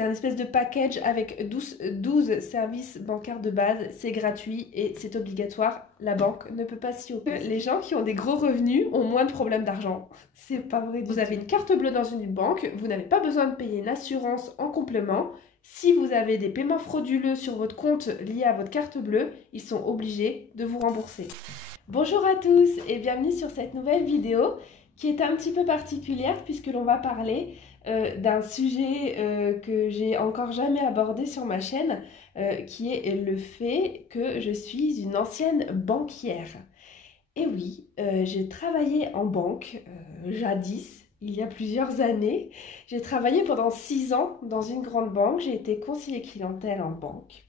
C'est un espèce de package avec 12 services bancaires de base, c'est gratuit et c'est obligatoire. La banque ne peut pas s'y opposer. Les gens qui ont des gros revenus ont moins de problèmes d'argent. C'est pas vrai du tout. Vous avez une carte bleue dans une banque, vous n'avez pas besoin de payer une assurance en complément. Si vous avez des paiements frauduleux sur votre compte liés à votre carte bleue, ils sont obligés de vous rembourser. Bonjour à tous et bienvenue sur cette nouvelle vidéo qui est un petit peu particulière puisque l'on va parler d'un sujet que j'ai encore jamais abordé sur ma chaîne qui est le fait que je suis une ancienne banquière. Et oui, j'ai travaillé en banque jadis, il y a plusieurs années. J'ai travaillé pendant 6 ans dans une grande banque, j'ai été conseiller clientèle en banque.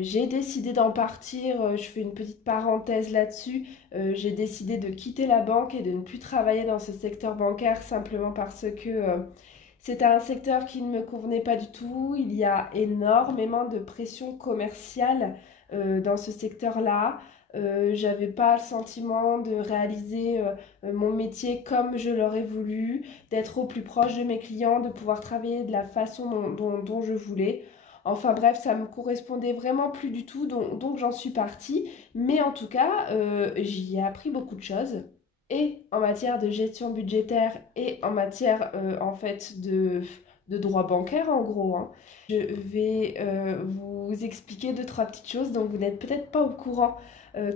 J'ai décidé d'en partir, je fais une petite parenthèse là-dessus, j'ai décidé de quitter la banque et de ne plus travailler dans ce secteur bancaire simplement parce que c'était un secteur qui ne me convenait pas du tout. Il y a énormément de pression commerciale dans ce secteur-là. J'avais pas le sentiment de réaliser mon métier comme je l'aurais voulu, d'être au plus proche de mes clients, de pouvoir travailler de la façon dont je voulais. Enfin bref, ça me correspondait vraiment plus du tout, donc j'en suis partie. Mais en tout cas, j'y ai appris beaucoup de choses. Et en matière de gestion budgétaire et en matière en fait de droit bancaire en gros, hein. Je vais vous expliquer 2-3 petites choses dont vous n'êtes peut-être pas au courant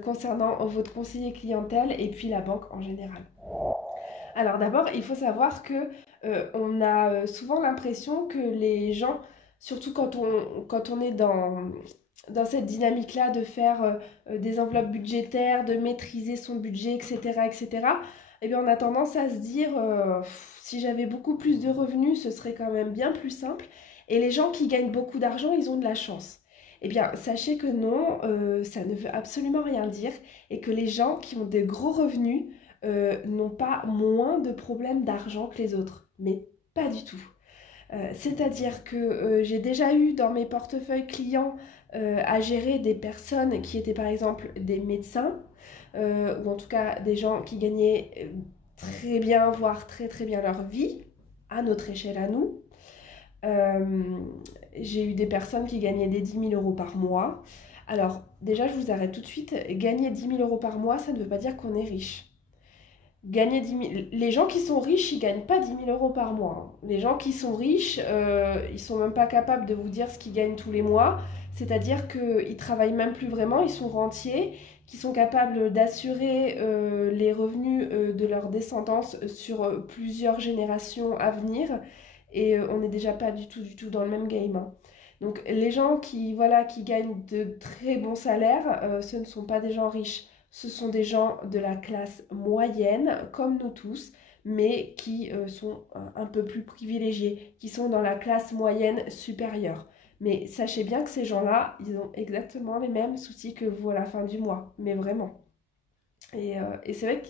concernant votre conseiller clientèle et puis la banque en général. Alors d'abord, il faut savoir que on a souvent l'impression que les gens, surtout quand on est dans cette dynamique-là de faire des enveloppes budgétaires, de maîtriser son budget, etc., etc., eh bien on a tendance à se dire si j'avais beaucoup plus de revenus, ce serait quand même bien plus simple. Et les gens qui gagnent beaucoup d'argent, ils ont de la chance. Eh bien, sachez que non, ça ne veut absolument rien dire et que les gens qui ont des gros revenus n'ont pas moins de problèmes d'argent que les autres, mais pas du tout. C'est-à-dire que j'ai déjà eu dans mes portefeuilles clients à gérer des personnes qui étaient par exemple des médecins, ou en tout cas des gens qui gagnaient très bien, voire très très bien leur vie, à notre échelle à nous. J'ai eu des personnes qui gagnaient des 10 000 euros par mois. Alors déjà, je vous arrête tout de suite, gagner 10 000 euros par mois, ça ne veut pas dire qu'on est riche. Gagner 10 000... Les gens qui sont riches, ils ne gagnent pas 10 000 euros par mois, hein. Les gens qui sont riches, ils ne sont même pas capables de vous dire ce qu'ils gagnent tous les mois. C'est-à-dire qu'ils ne travaillent même plus vraiment, ils sont rentiers, qui sont capables d'assurer les revenus de leur descendance sur plusieurs générations à venir. Et on n'est déjà pas du tout dans le même game, hein. Donc les gens voilà, qui gagnent de très bons salaires, ce ne sont pas des gens riches. Ce sont des gens de la classe moyenne, comme nous tous, mais qui sont un peu plus privilégiés, qui sont dans la classe moyenne supérieure. Mais sachez bien que ces gens-là, ils ont exactement les mêmes soucis que vous à la fin du mois, mais vraiment. Et c'est vrai que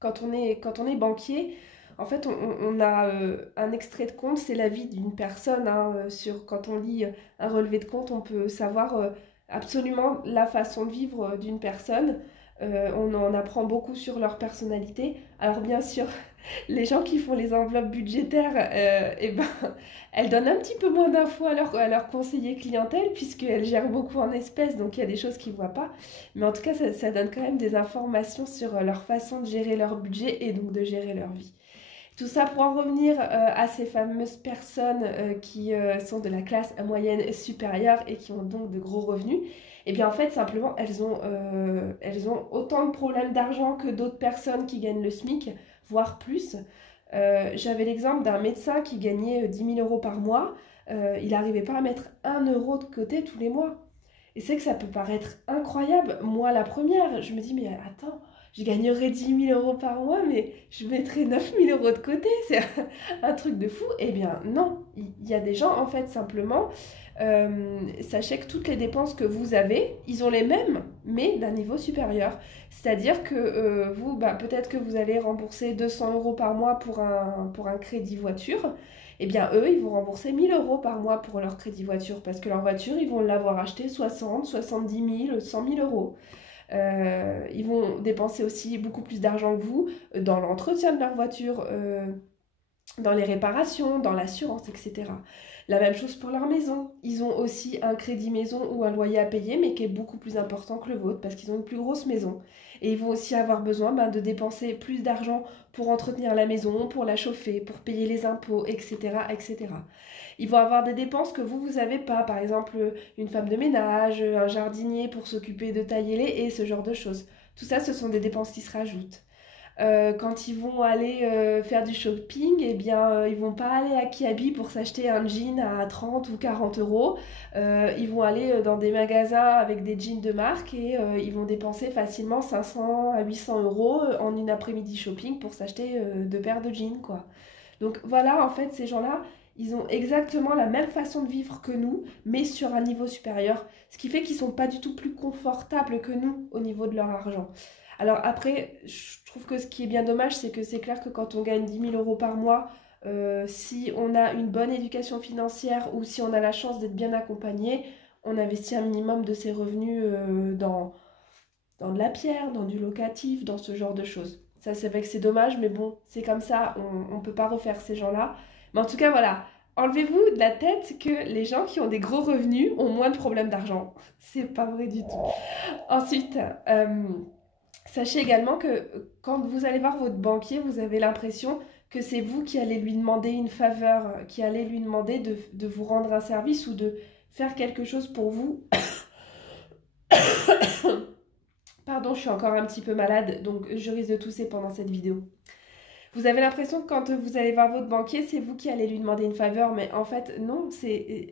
quand on est banquier, en fait, on a un extrait de compte, c'est la vie d'une personne, hein, quand on lit un relevé de compte, on peut savoir absolument la façon de vivre d'une personne. On en apprend beaucoup sur leur personnalité. Alors bien sûr, les gens qui font les enveloppes budgétaires, eh ben, elles donnent un petit peu moins d'infos à leur conseiller clientèle puisqu'elles gèrent beaucoup en espèces, donc il y a des choses qu'ils ne voient pas. Mais en tout cas, ça donne quand même des informations sur leur façon de gérer leur budget et donc de gérer leur vie. Tout ça pour en revenir à ces fameuses personnes qui sont de la classe moyenne supérieure et qui ont donc de gros revenus. Et bien en fait, simplement, elles ont autant de problèmes d'argent que d'autres personnes qui gagnent le SMIC, voire plus. J'avais l'exemple d'un médecin qui gagnait 10 000 euros par mois. Il n'arrivait pas à mettre 1 euro de côté tous les mois. Et c'est que ça peut paraître incroyable. Moi, la première, je me dis, mais attends, je gagnerais 10 000 euros par mois, mais je mettrais 9 000 euros de côté. C'est un truc de fou. Eh bien, non. Il y a des gens, en fait, simplement, sachez que toutes les dépenses que vous avez, ils ont les mêmes, mais d'un niveau supérieur. C'est-à-dire que vous, peut-être que vous allez rembourser 200 euros par mois pour un crédit voiture. Eh bien, eux, ils vont rembourser 1 000 euros par mois pour leur crédit voiture parce que leur voiture, ils vont l'avoir acheté 60, 70 000, 100 000 euros. Ils vont dépenser aussi beaucoup plus d'argent que vous dans l'entretien de leur voiture. dans les réparations, dans l'assurance, etc. La même chose pour leur maison. Ils ont aussi un crédit maison ou un loyer à payer, mais qui est beaucoup plus important que le vôtre parce qu'ils ont une plus grosse maison. Et ils vont aussi avoir besoin de dépenser plus d'argent pour entretenir la maison, pour la chauffer, pour payer les impôts, etc., etc. Ils vont avoir des dépenses que vous n'avez pas. Par exemple, une femme de ménage, un jardinier pour s'occuper de tailler les haies, ce genre de choses. Tout ça, ce sont des dépenses qui se rajoutent. Quand ils vont aller faire du shopping, eh bien, ils vont pas aller à Kiabi pour s'acheter un jean à 30 ou 40 euros. Ils vont aller dans des magasins avec des jeans de marque et ils vont dépenser facilement 500 à 800 euros en une après-midi shopping pour s'acheter deux paires de jeans, quoi. Donc voilà, en fait, ces gens-là, ils ont exactement la même façon de vivre que nous, mais sur un niveau supérieur. Ce qui fait qu'ils sont pas du tout plus confortables que nous au niveau de leur argent. Alors après, je trouve que ce qui est bien dommage, c'est que c'est clair que quand on gagne 10 000 euros par mois, si on a une bonne éducation financière ou si on a la chance d'être bien accompagné, on investit un minimum de ses revenus dans de la pierre, dans du locatif, dans ce genre de choses. Ça, c'est vrai que c'est dommage, mais bon, c'est comme ça, on ne peut pas refaire ces gens-là. Mais en tout cas, voilà, enlevez-vous de la tête que les gens qui ont des gros revenus ont moins de problèmes d'argent. C'est pas vrai du tout. Ensuite, sachez également que quand vous allez voir votre banquier, vous avez l'impression que c'est vous qui allez lui demander une faveur, qui allez lui demander de vous rendre un service ou de faire quelque chose pour vous. Pardon, je suis encore un petit peu malade, donc je risque de tousser pendant cette vidéo. Vous avez l'impression que quand vous allez voir votre banquier, c'est vous qui allez lui demander une faveur, mais en fait, non,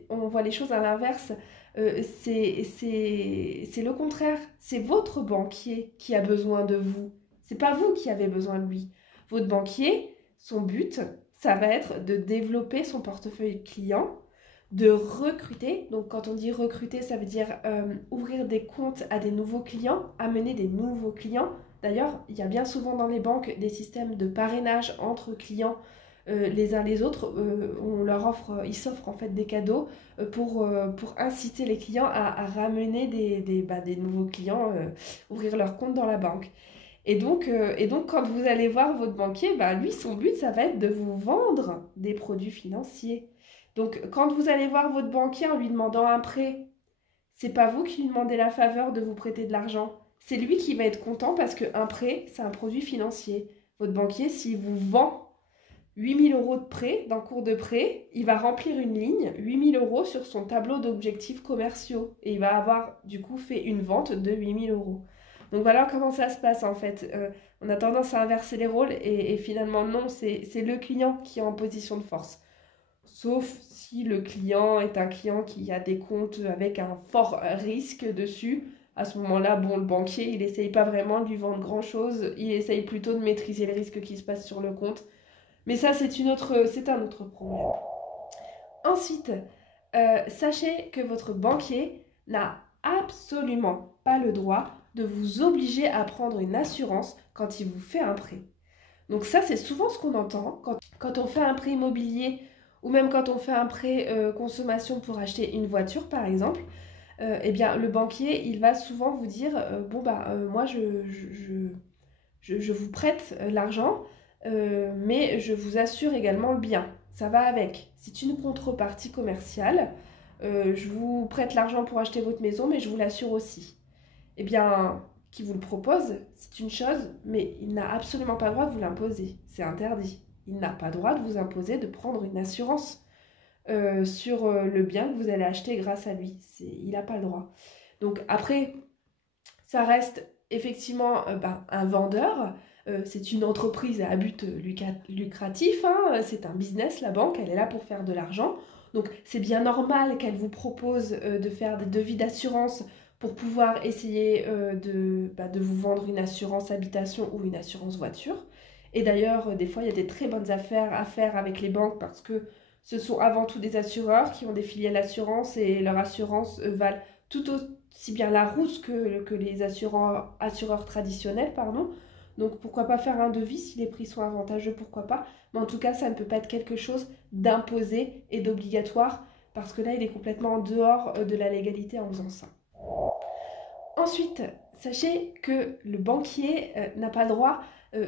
on voit les choses à l'inverse. C'est le contraire. C'est votre banquier qui a besoin de vous. C'est pas vous qui avez besoin de lui. Votre banquier, son but, ça va être de développer son portefeuille client, de recruter. Donc quand on dit recruter, ça veut dire ouvrir des comptes à des nouveaux clients, amener des nouveaux clients. D'ailleurs, il y a bien souvent dans les banques des systèmes de parrainage entre clients les uns les autres. Ils s'offrent en fait des cadeaux pour inciter les clients à ramener des nouveaux clients, ouvrir leur compte dans la banque. Et donc, quand vous allez voir votre banquier, lui, son but, ça va être de vous vendre des produits financiers. Donc, quand vous allez voir votre banquier en lui demandant un prêt, c'est pas vous qui lui demandez la faveur de vous prêter de l'argent. C'est lui qui va être content parce qu'un prêt, c'est un produit financier. Votre banquier, s'il vous vend 8 000 euros de prêt, d'un cours de prêt, il va remplir une ligne, 8 000 euros sur son tableau d'objectifs commerciaux. Et il va avoir du coup fait une vente de 8 000 euros. Donc voilà comment ça se passe en fait. On a tendance à inverser les rôles et finalement non, c'est le client qui est en position de force. Sauf si le client est un client qui a des comptes avec un fort risque dessus. À ce moment-là, bon, le banquier, il essaye pas vraiment de lui vendre grand-chose. Il essaye plutôt de maîtriser le risque qui se passe sur le compte. Mais ça, c'est un autre problème. Ensuite, sachez que votre banquier n'a absolument pas le droit de vous obliger à prendre une assurance quand il vous fait un prêt. Donc ça, c'est souvent ce qu'on entend quand on fait un prêt immobilier ou même quand on fait un prêt consommation pour acheter une voiture, par exemple. Eh bien, le banquier, il va souvent vous dire moi, je vous prête l'argent, mais je vous assure également le bien. Ça va avec. C'est une contrepartie commerciale. Je vous prête l'argent pour acheter votre maison, mais je vous l'assure aussi. Eh bien, qui vous le propose, c'est une chose, mais il n'a absolument pas le droit de vous l'imposer. C'est interdit. Il n'a pas le droit de vous imposer de prendre une assurance sur le bien que vous allez acheter grâce à lui. Il n'a pas le droit. Donc après, ça reste effectivement un vendeur. C'est une entreprise à but lucratif. Hein. C'est un business, la banque. Elle est là pour faire de l'argent. Donc c'est bien normal qu'elle vous propose de faire des devis d'assurance pour pouvoir essayer de vous vendre une assurance habitation ou une assurance voiture. Et d'ailleurs, des fois, il y a des très bonnes affaires à faire avec les banques parce que ce sont avant tout des assureurs qui ont des filiales assurance et leur assurance valent tout aussi bien la route que les assureurs traditionnels, pardon. Donc pourquoi pas faire un devis si les prix sont avantageux, pourquoi pas. Mais en tout cas, ça ne peut pas être quelque chose d'imposé et d'obligatoire parce que là, il est complètement en dehors de la légalité en faisant ça. Ensuite, sachez que le banquier n'a pas le droit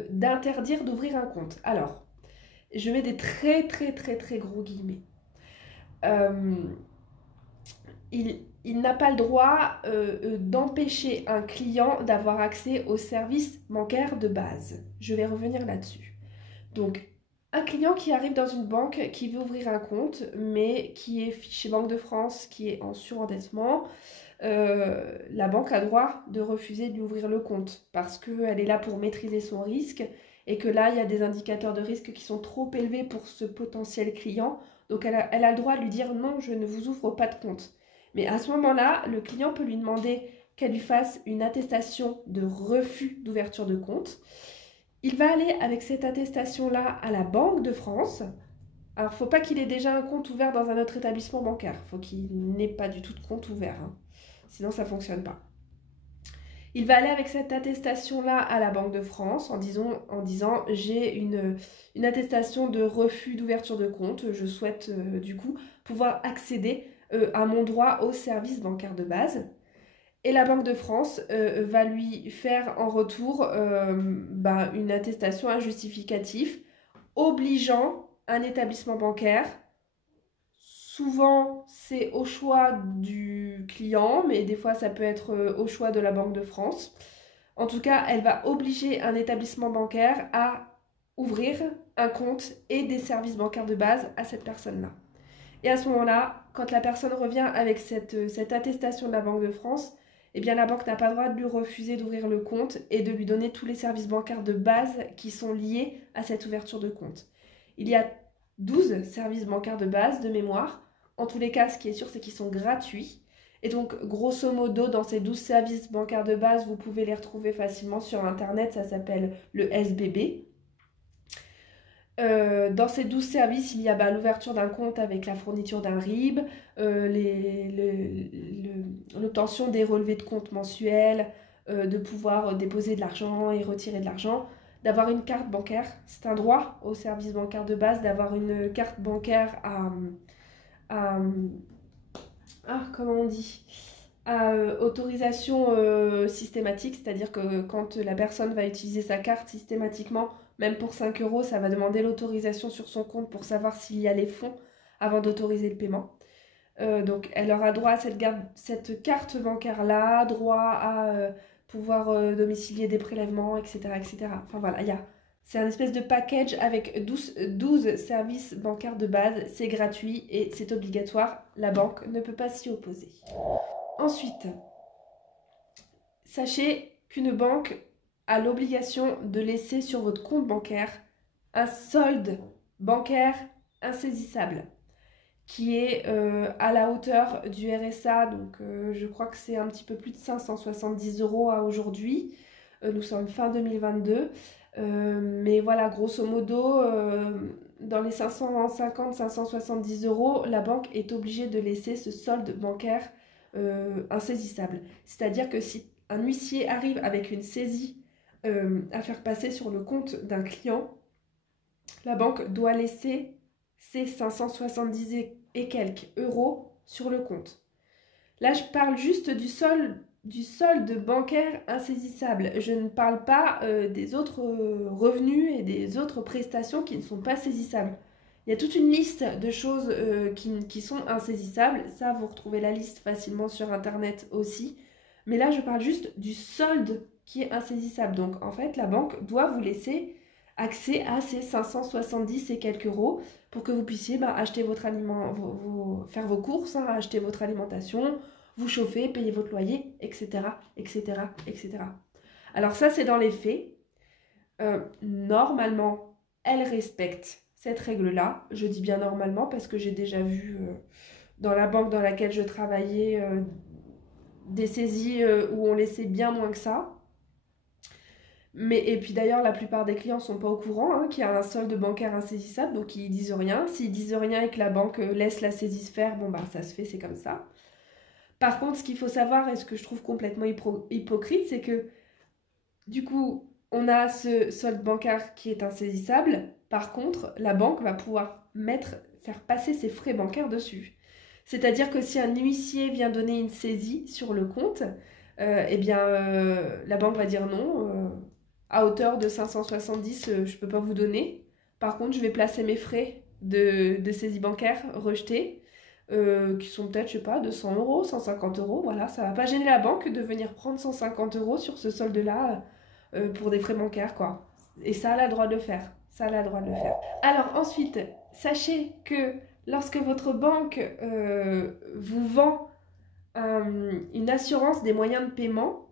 d'interdire d'ouvrir un compte. Alors, Je mets des très très très très gros guillemets. Euh, il n'a pas le droit d'empêcher un client d'avoir accès aux services bancaires de base. Je vais revenir là-dessus. Donc, un client qui arrive dans une banque, qui veut ouvrir un compte, mais qui est fiché Banque de France, qui est en surendettement, la banque a droit de refuser de lui ouvrir le compte parce qu'elle est là pour maîtriser son risque et que là, il y a des indicateurs de risque qui sont trop élevés pour ce potentiel client. Donc, elle a le droit de lui dire non, je ne vous ouvre pas de compte. Mais à ce moment-là, le client peut lui demander qu'elle lui fasse une attestation de refus d'ouverture de compte. Il va aller avec cette attestation-là à la Banque de France. Alors, il ne faut pas qu'il ait déjà un compte ouvert dans un autre établissement bancaire. Il faut qu'il n'ait pas du tout de compte ouvert, hein. Sinon, ça ne fonctionne pas. Il va aller avec cette attestation-là à la Banque de France en disant j'ai une attestation de refus d'ouverture de compte. Je souhaite du coup pouvoir accéder à mon droit au service bancaire de base. Et la Banque de France va lui faire en retour une attestation, un justificatif obligeant un établissement bancaire. Souvent, c'est au choix du client, mais des fois, ça peut être au choix de la Banque de France. En tout cas, elle va obliger un établissement bancaire à ouvrir un compte et des services bancaires de base à cette personne-là. Et à ce moment-là, quand la personne revient avec cette attestation de la Banque de France, eh bien la banque n'a pas le droit de lui refuser d'ouvrir le compte et de lui donner tous les services bancaires de base qui sont liés à cette ouverture de compte. Il y a 12 services bancaires de base de mémoire. En tous les cas, ce qui est sûr, c'est qu'ils sont gratuits. Et donc, grosso modo, dans ces 12 services bancaires de base, vous pouvez les retrouver facilement sur Internet. Ça s'appelle le SBB. Dans ces 12 services, il y a l'ouverture d'un compte avec la fourniture d'un RIB, l'obtention des relevés de compte mensuels, de pouvoir déposer de l'argent et retirer de l'argent, d'avoir une carte bancaire. C'est un droit au service bancaire de base d'avoir une carte bancaire comment on dit, à autorisation systématique, c'est-à-dire que quand la personne va utiliser sa carte systématiquement, même pour 5 euros, ça va demander l'autorisation sur son compte pour savoir s'il y a les fonds avant d'autoriser le paiement. Donc elle aura droit à cette carte bancaire-là, droit à pouvoir domicilier des prélèvements, etc., etc. Enfin voilà, c'est un espèce de package avec 12 services bancaires de base, c'est gratuit et c'est obligatoire, la banque ne peut pas s'y opposer. Ensuite, sachez qu'une banque a l'obligation de laisser sur votre compte bancaire un solde bancaire insaisissable qui est à la hauteur du RSA, donc je crois que c'est un petit peu plus de 570 € à aujourd'hui. Nous sommes fin 2022. Mais voilà, grosso modo, dans les 550-570 €, la banque est obligée de laisser ce solde bancaire insaisissable. C'est-à-dire que si un huissier arrive avec une saisie à faire passer sur le compte d'un client, la banque doit laisser ces 570 et quelques euros sur le compte. Là, je parle juste du solde bancaire insaisissable. Je ne parle pas des autres revenus et des autres prestations qui ne sont pas saisissables. Il y a toute une liste de choses qui sont insaisissables. Ça, vous retrouvez la liste facilement sur Internet aussi. Mais là, je parle juste du solde qui est insaisissable. Donc, en fait, la banque doit vous laisser accès à ces 570 et quelques euros pour que vous puissiez acheter votre aliment, faire vos courses, hein, acheter votre alimentation, vous chauffer, payer votre loyer, etc., etc., etc. Alors ça, c'est dans les faits. Normalement, elle respecte cette règle-là. Je dis bien normalement parce que j'ai déjà vu dans la banque dans laquelle je travaillais des saisies où on laissait bien moins que ça. Et puis d'ailleurs, la plupart des clients ne sont pas au courant qu'il y a un solde bancaire insaisissable, donc ils disent rien. S'ils disent rien et que la banque laisse la saisie se faire, ça se fait, c'est comme ça. Par contre, ce qu'il faut savoir, et ce que je trouve complètement hypocrite, c'est que du coup, on a ce solde bancaire qui est insaisissable. Par contre, la banque va pouvoir faire passer ses frais bancaires dessus. C'est-à-dire que si un huissier vient donner une saisie sur le compte, la banque va dire non, à hauteur de 570, je ne peux pas vous donner. Par contre, je vais placer mes frais de saisie bancaire rejetés, qui sont peut-être, je sais pas, de 100 euros, 150 euros. Voilà, ça va pas gêner la banque de venir prendre 150 euros sur ce solde-là pour des frais bancaires, quoi. Et ça, elle a le droit de le faire. Ça, elle a le droit de le faire. Alors ensuite, sachez que lorsque votre banque vous vend une assurance des moyens de paiement,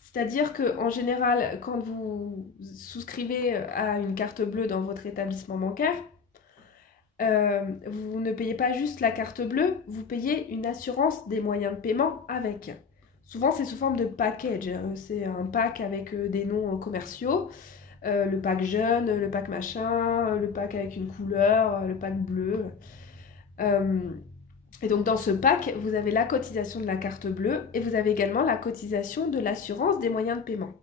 c'est-à-dire qu'en général, quand vous souscrivez à une carte bleue dans votre établissement bancaire, vous ne payez pas juste la carte bleue, vous payez une assurance des moyens de paiement avec. Souvent, c'est sous forme de package. C'est un pack avec des noms commerciaux. Le pack jeune, le pack machin, le pack avec une couleur, le pack bleu. Et donc dans ce pack, vous avez la cotisation de la carte bleue et vous avez également la cotisation de l'assurance des moyens de paiement.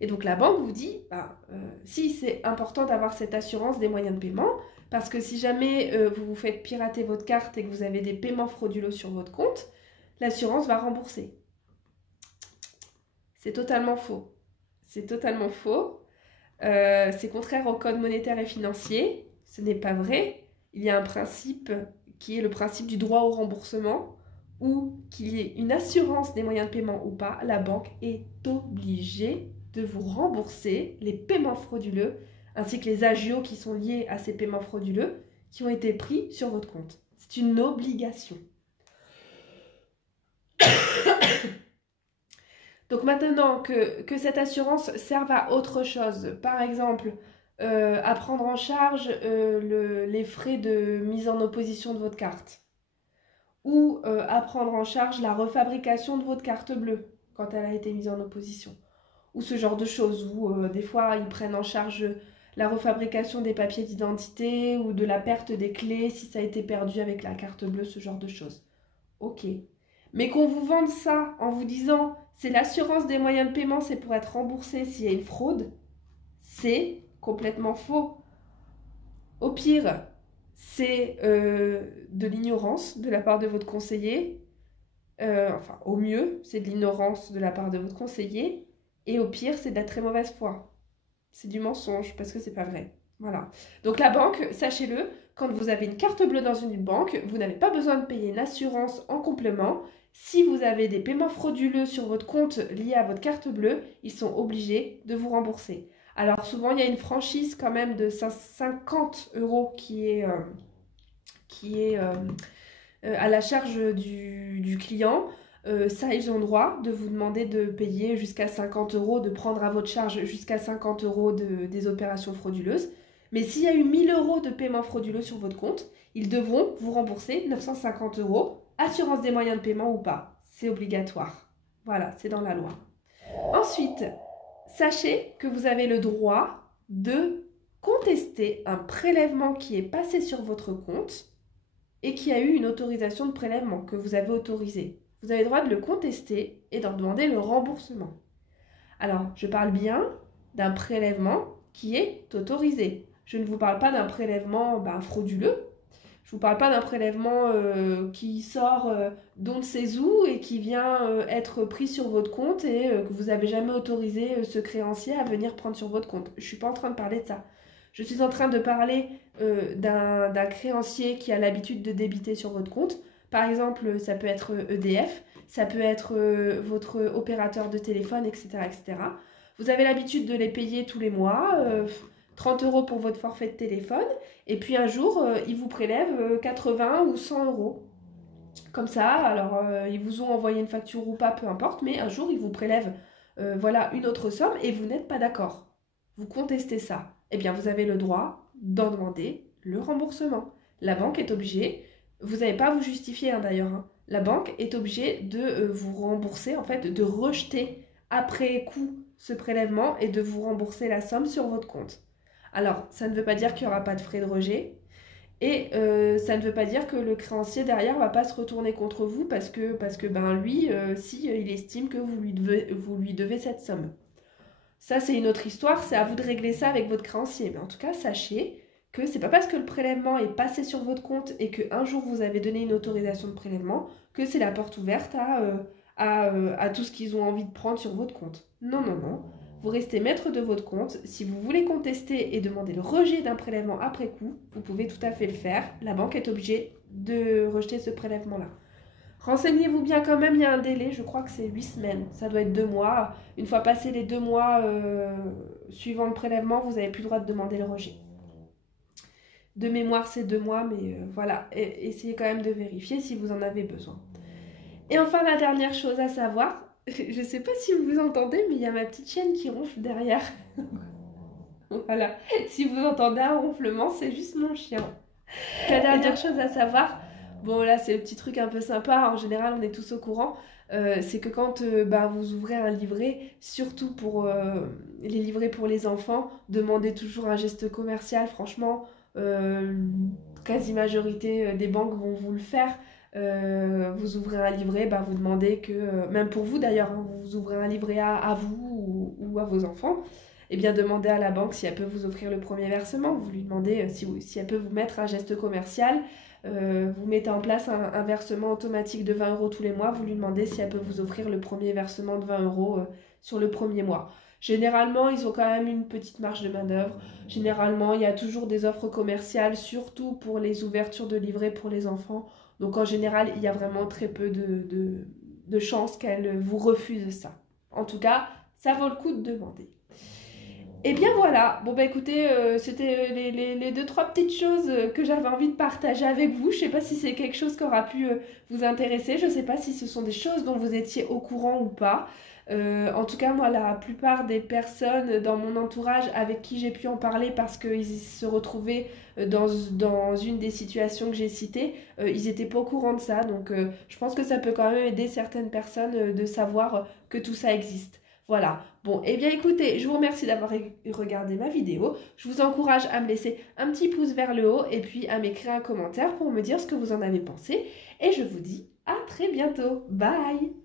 Et donc la banque vous dit, si c'est important d'avoir cette assurance des moyens de paiement, parce que si jamais vous vous faites pirater votre carte et que vous avez des paiements frauduleux sur votre compte, l'assurance va rembourser. C'est totalement faux. C'est totalement faux. C'est contraire au code monétaire et financier. Ce n'est pas vrai. Il y a un principe qui est le principe du droit au remboursement, ou qu'il y ait une assurance des moyens de paiement ou pas, la banque est obligée de vous rembourser les paiements frauduleux, ainsi que les agios qui sont liés à ces paiements frauduleux, qui ont été pris sur votre compte. C'est une obligation. Donc maintenant que cette assurance serve à autre chose, par exemple, à prendre en charge les frais de mise en opposition de votre carte, ou à prendre en charge la refabrication de votre carte bleue quand elle a été mise en opposition, ou ce genre de choses, où des fois ils prennent en charge la refabrication des papiers d'identité ou de la perte des clés si ça a été perdu avec la carte bleue, ce genre de choses. Ok. Mais qu'on vous vende ça en vous disant c'est l'assurance des moyens de paiement, c'est pour être remboursé s'il y a une fraude, c'est complètement faux. Au pire, c'est de l'ignorance de la part de votre conseiller. Enfin, au mieux, c'est de l'ignorance de la part de votre conseiller. Et au pire, c'est de la très mauvaise foi. C'est du mensonge parce que c'est pas vrai. Voilà. Donc la banque, sachez-le, quand vous avez une carte bleue dans une banque, vous n'avez pas besoin de payer une assurance en complément. Si vous avez des paiements frauduleux sur votre compte liés à votre carte bleue, ils sont obligés de vous rembourser. Alors souvent, il y a une franchise quand même de 50 euros qui est à la charge du client. Ça, ils ont le droit de vous demander de payer jusqu'à 50 euros, de prendre à votre charge jusqu'à 50 euros des opérations frauduleuses. Mais s'il y a eu 1000 euros de paiement frauduleux sur votre compte, ils devront vous rembourser 950 euros, assurance des moyens de paiement ou pas. C'est obligatoire. Voilà, c'est dans la loi. Ensuite, sachez que vous avez le droit de contester un prélèvement qui est passé sur votre compte et qui a eu une autorisation de prélèvement que vous avez autorisé. Vous avez le droit de le contester et d'en demander le remboursement. Alors, je parle bien d'un prélèvement qui est autorisé. Je ne vous parle pas d'un prélèvement frauduleux. Je ne vous parle pas d'un prélèvement qui sort d'on ne sait où et qui vient être pris sur votre compte et que vous n'avez jamais autorisé ce créancier à venir prendre sur votre compte. Je ne suis pas en train de parler de ça. Je suis en train de parler d'un créancier qui a l'habitude de débiter sur votre compte. Par exemple, ça peut être EDF, ça peut être votre opérateur de téléphone, etc., etc. Vous avez l'habitude de les payer tous les mois, 30 euros pour votre forfait de téléphone, et puis un jour, ils vous prélèvent 80 ou 100 euros. Comme ça, alors ils vous ont envoyé une facture ou pas, peu importe, mais un jour, ils vous prélèvent voilà, une autre somme et vous n'êtes pas d'accord. Vous contestez ça. Eh bien, vous avez le droit d'en demander le remboursement. La banque est obligée, vous n'avez pas à vous justifier d'ailleurs, la banque est obligée de vous rembourser, en fait, de rejeter après coup ce prélèvement et de vous rembourser la somme sur votre compte. Alors, ça ne veut pas dire qu'il n'y aura pas de frais de rejet et ça ne veut pas dire que le créancier derrière ne va pas se retourner contre vous parce que lui, il estime que vous lui devez cette somme. Ça, c'est une autre histoire, c'est à vous de régler ça avec votre créancier. Mais en tout cas, sachez que c'est pas parce que le prélèvement est passé sur votre compte et qu'un jour vous avez donné une autorisation de prélèvement que c'est la porte ouverte à tout ce qu'ils ont envie de prendre sur votre compte. Non, non, non. Vous restez maître de votre compte. Si vous voulez contester et demander le rejet d'un prélèvement après coup, vous pouvez tout à fait le faire. La banque est obligée de rejeter ce prélèvement-là. Renseignez-vous bien quand même, il y a un délai, je crois que c'est 8 semaines. Ça doit être 2 mois. Une fois passé les 2 mois suivant le prélèvement, vous n'avez plus le droit de demander le rejet. De mémoire, c'est 2 mois, mais voilà. Essayez quand même de vérifier si vous en avez besoin. Et enfin, la dernière chose à savoir, je ne sais pas si vous entendez, mais il y a ma petite chienne qui ronfle derrière. Voilà. Si vous entendez un ronflement, c'est juste mon chien. La dernière chose à savoir, bon là c'est le petit truc un peu sympa, en général on est tous au courant, c'est que quand vous ouvrez un livret, surtout pour les livrets pour les enfants, demandez toujours un geste commercial, franchement, quasi majorité des banques vont vous le faire. Vous ouvrez un livret, vous demandez que, même pour vous d'ailleurs, hein, vous ouvrez un livret à vous ou à vos enfants, et bien demandez à la banque si elle peut vous offrir le premier versement. Vous lui demandez si elle peut vous mettre un geste commercial. Vous mettez en place un versement automatique de 20 € tous les mois. Vous lui demandez si elle peut vous offrir le premier versement de 20 € sur le premier mois. Généralement, ils ont quand même une petite marge de manœuvre. Généralement, il y a toujours des offres commerciales, surtout pour les ouvertures de livrets pour les enfants. Donc en général, il y a vraiment très peu de chances qu'elle vous refuse ça. En tout cas, ça vaut le coup de demander. Et bien voilà, bon écoutez, c'était les 2-3 petites choses que j'avais envie de partager avec vous. Je ne sais pas si c'est quelque chose qui aura pu vous intéresser, je ne sais pas si ce sont des choses dont vous étiez au courant ou pas. En tout cas, moi, la plupart des personnes dans mon entourage avec qui j'ai pu en parler parce qu'ils se retrouvaient dans une des situations que j'ai citées, ils n'étaient pas au courant de ça. Donc je pense que ça peut quand même aider certaines personnes de savoir que tout ça existe. Voilà. Bon, eh bien écoutez, je vous remercie d'avoir regardé ma vidéo. Je vous encourage à me laisser un petit pouce vers le haut et puis à m'écrire un commentaire pour me dire ce que vous en avez pensé. Et je vous dis à très bientôt. Bye!